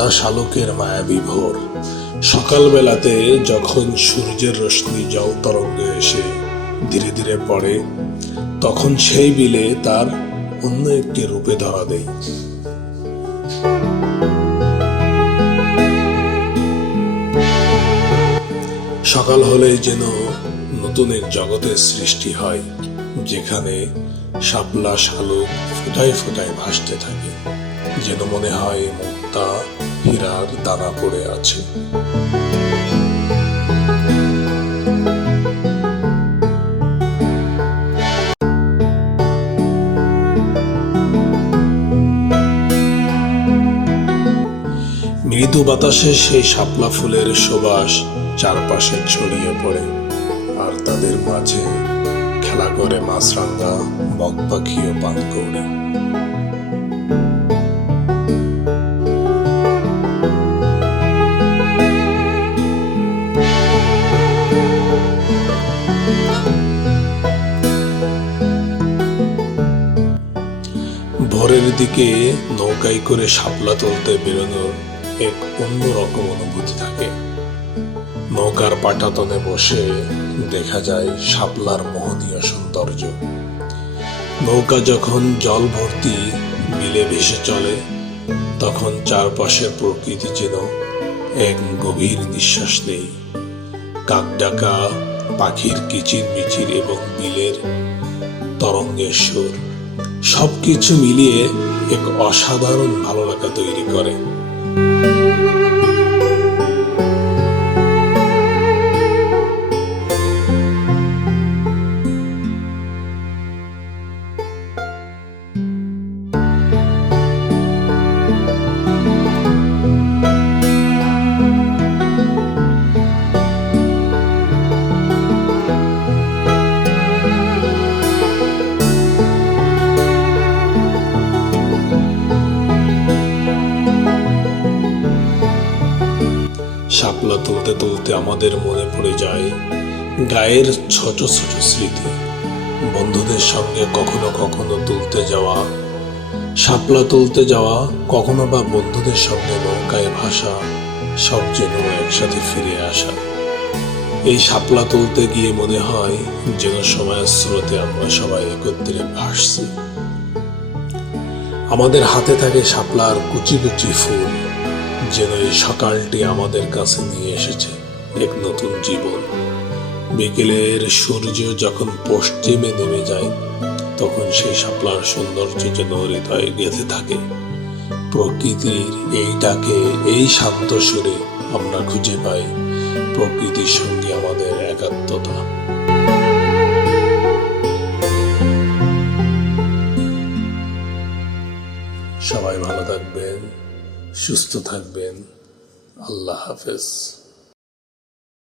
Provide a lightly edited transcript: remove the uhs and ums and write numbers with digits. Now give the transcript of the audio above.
শাপলা শালুকের মায়াবী ভোর। সকালবেলাতে যখন সূর্যের রশ্মি জল তরঙ্গে এসে ধীরে ধীরে পড়ে, তখন সেই বিলে তার অন্য একটি রূপে ধরা দেয়। সকাল হলে যেন নতুন এক জগতের সৃষ্টি হয়, যেখানে শাপলা শালুক ফোঁটায় ফোঁটায় ভাসতে থাকে, যেন মনে হয় মুক্তা হীরার দানা পড়ে আছে। মৃদু বাতাসে সেই শাপলা ফুলের সুবাস চারপাশে ছড়িয়ে পড়ে, আর তাদের মাঝে খেলা করে মাছরাঙা, বক পাখি ও পানকৌড়ি। ভোরের দিকে নৌকায় করে শাপলা তুলতে বেরোনোর এক অন্যরকম অনুভূতি থাকে। নৌকার পাটাতনে বসে দেখা যায় শাপলার মোহনীয় সৌন্দর্য। নৌকা যখন জল ভর্তি বিলে ভেসে চলে, তখন চারপাশের প্রকৃতি যেন এক গভীর নিঃশ্বাস নেই। কাক ডাকা, পাখির কিচির মিচির এবং বিলের তরঙ্গের সুর সবকিছু মিলিয়ে এক অসাধারণ ভালো লাগা তৈরি করে। শাপলা তুলতে তুলতে আমাদের মনে পড়ে যায় গায়ের ছোট ছোট স্মৃতি, বন্ধুদের সঙ্গে কখনো কখনো তুলতে যাওয়া, শাপলা তুলতে যাওয়া, কখনো বা বন্ধুদের সঙ্গে নৌকায় ভাসা, সব যেন একসাথে ফিরে আসা। এই শাপলা তুলতে গিয়ে মনে হয় যেন সময়ের স্রোতে আমরা সবাই একত্রে ভাসছি। আমাদের হাতে থাকে শাপলার কুচি কুচি ফুল, যেন এই সকালটি আমাদের কাছে নিয়ে এসেছে এক নতুন জীবন। বিকেলের সূর্য যখন পশ্চিমে নেমে যায়, তখন সেই শাপলার সৌন্দর্য যেন হৃদয়ে গেঁথে থাকে। প্রকৃতির এই ডাকে, এই শান্ত সুরে আমরা খুঁজে পাই প্রকৃতির সঙ্গে আমাদের একাত্মতা। সবাই ভালো থাকবেন, সুস্থ থাকবেন। আল্লাহ হাফেজ।